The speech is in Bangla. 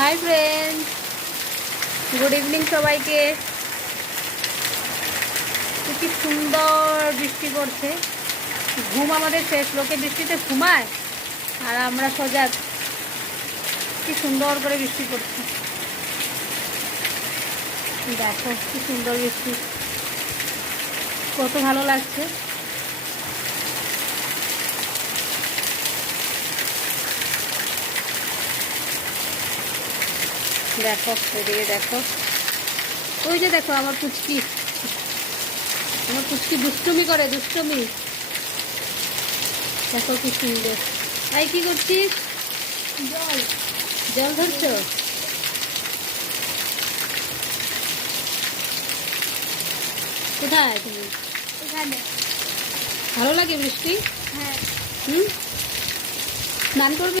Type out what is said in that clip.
হাই ফ্রেন্ডস, গুড ইভিনিং সবাইকে। কি সুন্দর বৃষ্টি পড়ছে। ঘুম আমাদের শেষ, লোকে বৃষ্টিতে ঘুমায় আর আমরা সজাগ। কি সুন্দর করে বৃষ্টি পড়ছে, দেখো কি সুন্দর বৃষ্টি, কত ভালো লাগছে। দেখো এদিকে দেখো, ওই যে দেখো আমার পুচকি, দুষ্টুমি করে, দুষ্টুমি। দেখো কি সুন্দর। এই কি করছিস? জল জল ধরছো? কোথায় তুমি? এখানে। ভালো লাগে বৃষ্টি? হ্যাঁ। স্নান করবে?